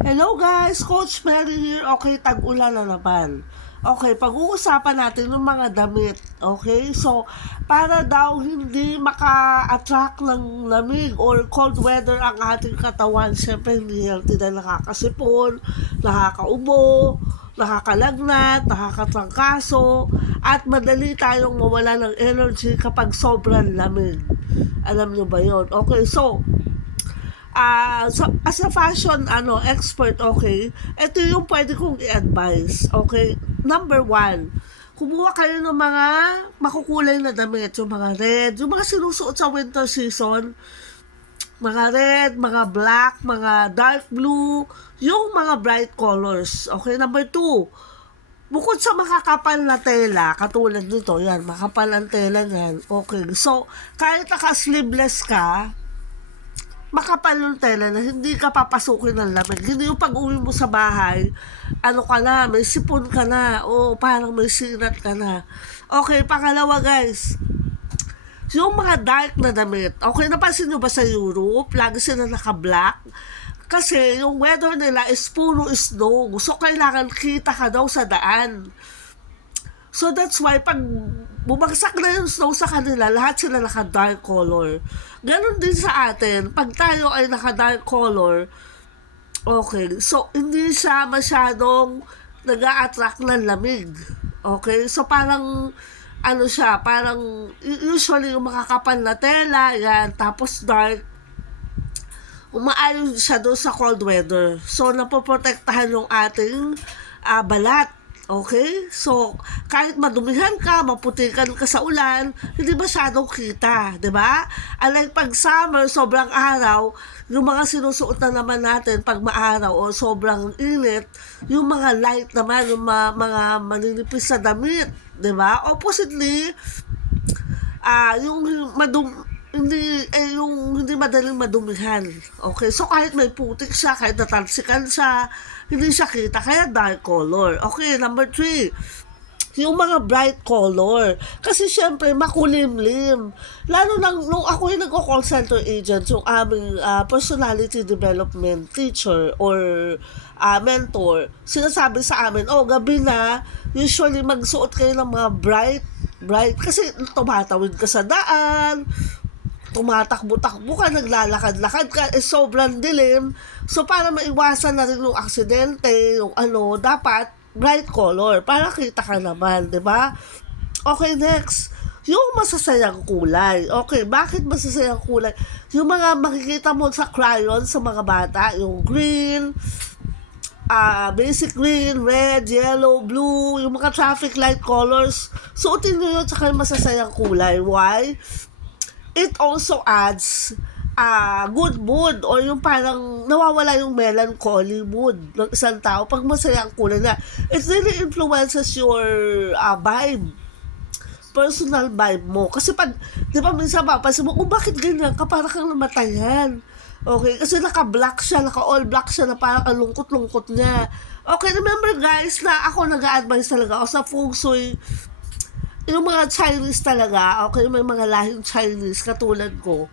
Hello guys, Coach Mary here. Okay, tag-ulan na naman. Okay, pag-uusapan natin ng mga damit. Okay, so para daw hindi maka-attract ng lamig or cold weather ang ating katawan, syempre hindi healthy dahil nakakasipon, nakakaubo, nakakalagnat, nakakatrangkaso, at madali tayong mawala ng energy kapag sobrang lamig. Alam nyo ba yon? Okay, so Ah, so, as a fashion ano expert, okay, ito yung pwede kong i-advise, okay? Number one, kumuha kayo ng mga makukulay na damit, yung mga red, yung mga sinusuot sa winter season, mga red, mga black, mga dark blue, yung mga bright colors, okay? Number two, bukod sa makakapal na tela, katulad nito, yan, makapal ang tela niyan, okay. So, kahit naka-sleeveless ka, makapal yung tela na hindi ka papasukin ng lamig. Hindi yung pag-uwi mo sa bahay, ano ka na, may sipon ka na, o parang may sinat ka na. Okay, pangalawa guys, yung mga dark na damit, okay, napansin nyo ba sa Europe, lagi sila naka-black? Kasi yung weather nila is puro snow. So, kailangan kita ka daw sa daan. So that's why pag bumagsak na yung snow sa kanila, lahat sila naka-dark color. Ganon din sa atin, pag tayo ay naka-dark color, okay, so hindi siya masyadong nag attract ng lamig. Okay, so parang ano siya, parang usually yung makakapal na tela, yan, tapos dark, umaayon siya doon sa cold weather. So, napoprotektahan yung ating ah, balat. Okay? So, kahit madumihan ka, maputikan ka sa ulan, hindi masyadong kita, di ba? Unlike pag summer, sobrang araw, yung mga sinusuot na naman natin pag maaraw o sobrang init, yung mga light naman, yung mga, mga maninipis na damit, di ba? Oppositely, ah yung madum hindi eh, yung hindi madaling madumihan. Okay? So kahit may putik siya, kahit natalsikan siya, hindi siya kita kaya dark color. Okay, number three, yung mga bright color. Kasi syempre, makulimlim. Lalo nang, nung ako yung nagko-call center agent, yung aming ah, personality development teacher or ah, mentor, sinasabi sa amin, oh, gabi na, usually magsuot kayo ng mga bright, bright, kasi tumatawid ka sa daan, tumatakbo-takbo ka, naglalakad-lakad ka, eh, sobrang dilim. So, para maiwasan na rin yung aksidente, yung ano, dapat bright color, para kita ka naman, di ba? Okay, next. Yung masasayang kulay. Okay, bakit masasayang kulay? Yung mga makikita mo sa crayon sa mga bata, yung green, ah basic green, red, yellow, blue, yung mga traffic light colors. Suotin nyo yun sa masasayang kulay. Why? It also adds uh, good mood or yung parang nawawala yung melancholy mood ng isang tao pag masaya ang kulay na it really influences your uh, vibe personal vibe mo. Kasi pag di ba minsan mapapansin mo oh bakit ganyan ka? Para kang namatayan okay kasi naka black siya naka all black siya na parang ang lungkot-lungkot niya. Okay remember guys na ako nag-advise talaga ako sa feng shui yung mga Chinese talaga, okay, may mga lahing Chinese katulad ko,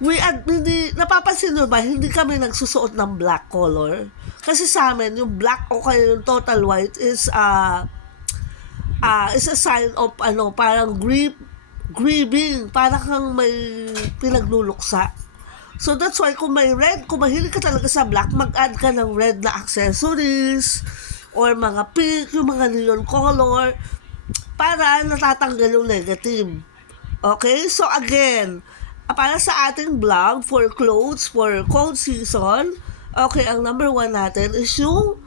we ad, hindi, napapansin nyo ba, hindi kami nagsusuot ng black color. Kasi sa amin, yung black o kaya yung total white is, uh, uh, is a sign of, ano, parang grief, grieving, parang kang may pinagluluksa. So that's why kung may red, kung mahilig ka talaga sa black, mag-add ka ng red na accessories, or mga pink, yung mga neon color, para natatanggal yung negative. Okay? So again, para sa ating blog for clothes for cold season, okay, ang number one natin is yung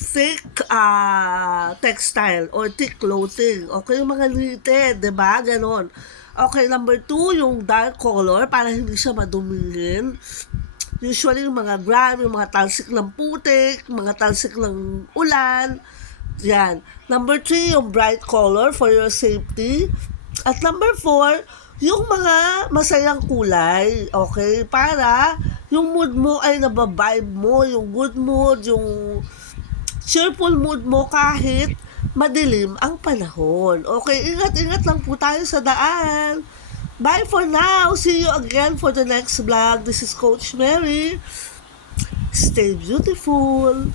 thick uh, textile or thick clothing. Okay, yung mga knitted, di ba? Ganon. Okay, number two, yung dark color para hindi siya madumihin. Usually, yung mga gram, yung mga talsik ng putik, mga talsik ng ulan, yan. Number three, yung bright color for your safety. At number four, yung mga masayang kulay, okay? Para yung mood mo ay nababibe mo, yung good mood, yung cheerful mood mo kahit madilim ang panahon. Okay, ingat-ingat lang po tayo sa daan. Bye for now. See you again for the next vlog. This is Coach Mary. stay beautiful.